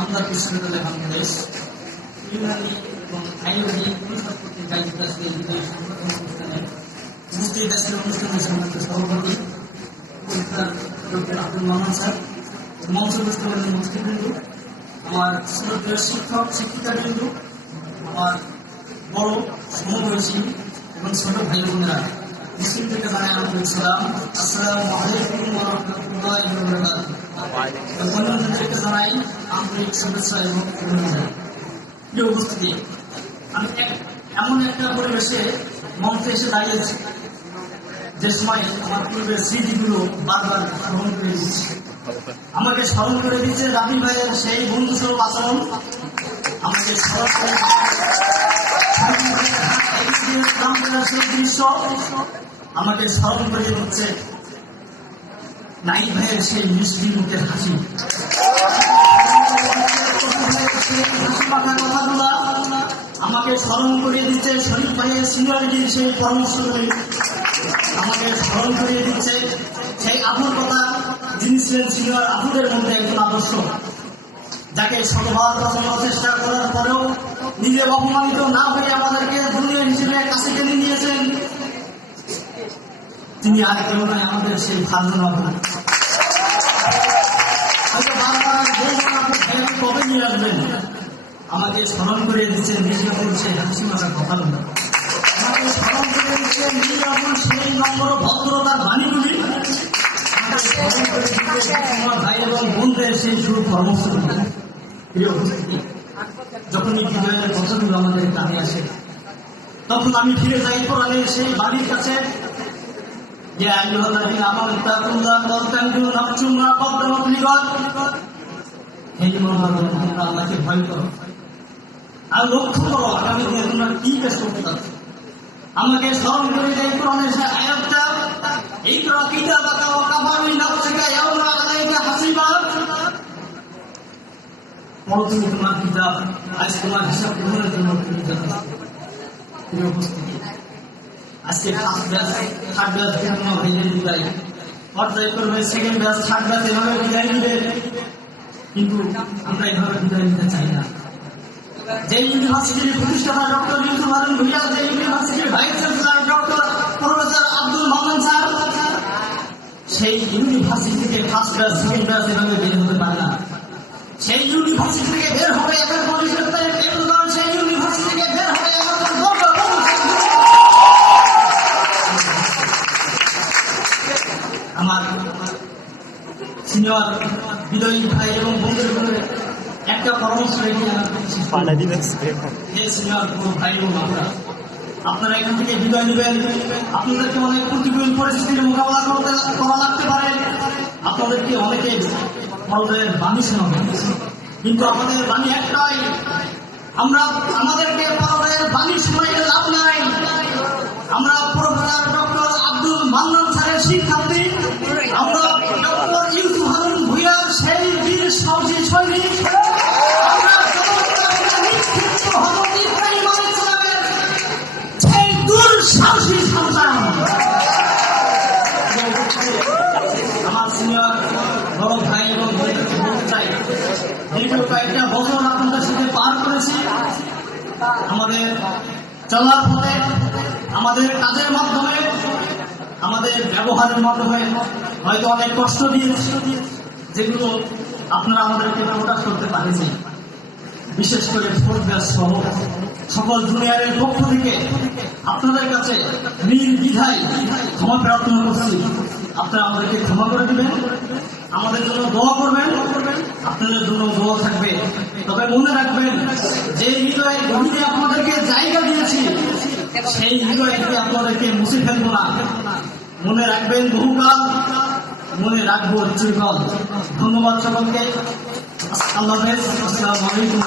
আমরা বিশ্ববিদ্যালয় বাংলাদেশ ইউনানি এবং আইওডি প্রসার করতে দায়িত্ব আছে এই বিদায় সংগঠন অনুষ্ঠানের মুফতি দেশের অনুষ্ঠানের সম্মানিত সভাপতি ডক্টর আব্দুল মান্নান স্যার, মঞ্চস্থ মুফতিবৃন্দ, আমার শ্রদ্ধেয় শিক্ষক শিক্ষিকাবৃন্দ, আমার বড় সমবয়সী এবং ছোট ভাই বোনেরা, মুসলিম থেকে জানাই আন্তরিক সালাম। আসসালামু আলাইকুম ওয়া রাহমাতুল্লাহি ওয়া বারাকাতুহু। অন্যান্য থেকে জানাই আন্তরিক শুভেচ্ছা এবং অভিনন্দন। প্রিয় উপস্থিতি, আমি এমন একটা পরিবেশে মঞ্চে এসে দাঁড়িয়েছি যে সময় আমার পূর্বের স্মৃতিগুলো বারবার স্মরণ করে দিচ্ছে। আমাকে স্মরণ করে দিচ্ছে রাফি ভাইয়ের সেই বন্ধুসুলভ আচরণ, আমাকে স্মরণ করে দৃশ্য, আমাকে স্মরণ করে দিচ্ছে নাইট ভাইয়ের সেই মিষ্টি মুখের হাসি, কথাগুলা আমাকে স্মরণ করিয়ে দিচ্ছে শরীফ ভাইয়ের সিনিয়রিটির সেই পরামর্শগুলি, আমাকে স্মরণ করিয়ে দিচ্ছে সেই আবুর কথা, যিনি ছিলেন সিনিয়র আবুদের মধ্যে একজন আদর্শ, যাকে শতবার বাঁচানোর চেষ্টা করার পরেও নিজে অপমানিত না হয়ে আমাদেরকে দুনিয়া হিসেবে কাছে টেনে নিয়েছেন। তিনি আর কেউ নয়, আমাদের সেই ভালো কবে নিয়ে আসবেন, আমাকে স্মরণ করে দিচ্ছেন মির্জাপুর সেই হাসি মাথার কথাগুলো, আমাকে স্মরণ করে দিচ্ছেন মির্জাপুর সেই নম্বর ভদ্রতার বাণীগুলি, আমার ভাই এবং বোনদের সেই শুরু কর্মসূচি। প্রিয় উপস্থিতি, যখন এই বিজয়ের বছরগুলো আমাদের কানে আসে, তখন আমি ফিরে যাই কোরআনের সেই বাণীর কাছে, যে আল্লাহকে ভয় করো আর লক্ষ্য করো আগামী দিনে তোমরা কি কাজ করতে পারছো। আমাকে স্মরণ করে দেয় কোরআনের সেই আয়াতটা, এই কিতাবাকা ওয়া কাফা বিনাফসিকা ইয়াওমা আলাইকা হাসিবা, পড়ো তুমি তোমার কিতাব, আজ তোমার হিসাব গ্রহণের জন্য প্রিয় উপস্থিতি, আজকে ফার্স্ট ব্যাচ থার্ড ব্যাচ বিভিন্ন ভাইদের বিদায়, পর্যায় করবে সেকেন্ড ব্যাচ থার্ড ব্যাচ এভাবে বিদায় নিবে, কিন্তু আমরা এভাবে বিদায় নিতে চাই না। যে ইউনিভার্সিটির প্রতিষ্ঠাতা ডক্টর ইউসুফ হারুন ভুইয়া, যে ইউনিভার্সিটির vice chancellor doctor professor Abdul Mannan sir, সেই ইউনিভার্সিটি থেকে ফার্স্ট ব্যাচ সেকেন্ড ব্যাচ এভাবে বের হতে পারে না। সেই ইউনিভার্সিটি থেকে বের হবে একের পরিষদ, সেই ইউনিভার্সিটি থেকে বের হবে আমার সিনিয়র বিদয়ী ভাই এবং বন্ধুদের একটা পরামর্শ রেখে সিনিয়র ভাই এবং আপনারা এখান থেকে বিদায় নেবেন। আপনাদেরকে অনেক প্রতিকূল পরিস্থিতির মোকাবেলা করা লাগতে পারে, আপনাদেরকে অনেকে পর্যায়ের বাণী শোনাবে, কিন্তু আমাদের বাণী একটাই, আমরা আমাদেরকে পর্যায়ের বাণী শোনাইতে লাভ নাই। আমরা প্রফেসর ডক্টর আব্দুল মান্নান স্যারের শিক্ষার্থী, আমরা ডক্টর ইউসুফ হারুন ভুইয়ার সেই বীর সাহসী সৈনিক, আমরা সেই দুঃসাহসী সন্তান। আমার সিনিয়র বড় ভাই এবং বলতে চাই, দীর্ঘ কয়েকটা বছর আপনাদের সাথে পার করেছি, আমাদের চলার পথে, আমাদের কাজের মাধ্যমে, আমাদের ব্যবহারের মাধ্যমে হয়তো অনেক কষ্ট দিয়েছে, যেগুলো আপনারা আমাদেরকে প্রকাশ করতে পারেনি। বিশেষ করে ফোর্থ ব্যাচ সহ সকল জুনিয়রের পক্ষ থেকে আপনাদের কাছে নির্দ্বিধায় ক্ষমা প্রার্থনা করছি। আপনারা আমাদেরকে ক্ষমা করে দিবেন, আমাদের জন্য দোয়া করবেন, আপনাদের জন্য দোয়া থাকবে। তবে মনে রাখবেন, যে হৃদয়ের গভীরে আপনাদেরকে জায়গা দিয়েছি, সেই হৃদয় থেকে আপনাদেরকে মুছে ফেলবো না। মনে রাখবেন বহুকাল, মনে রাখবো চিরকাল। ধন্যবাদ সকলকে। আল্লাহ হাফেজ। আসসালামু আলাইকুম।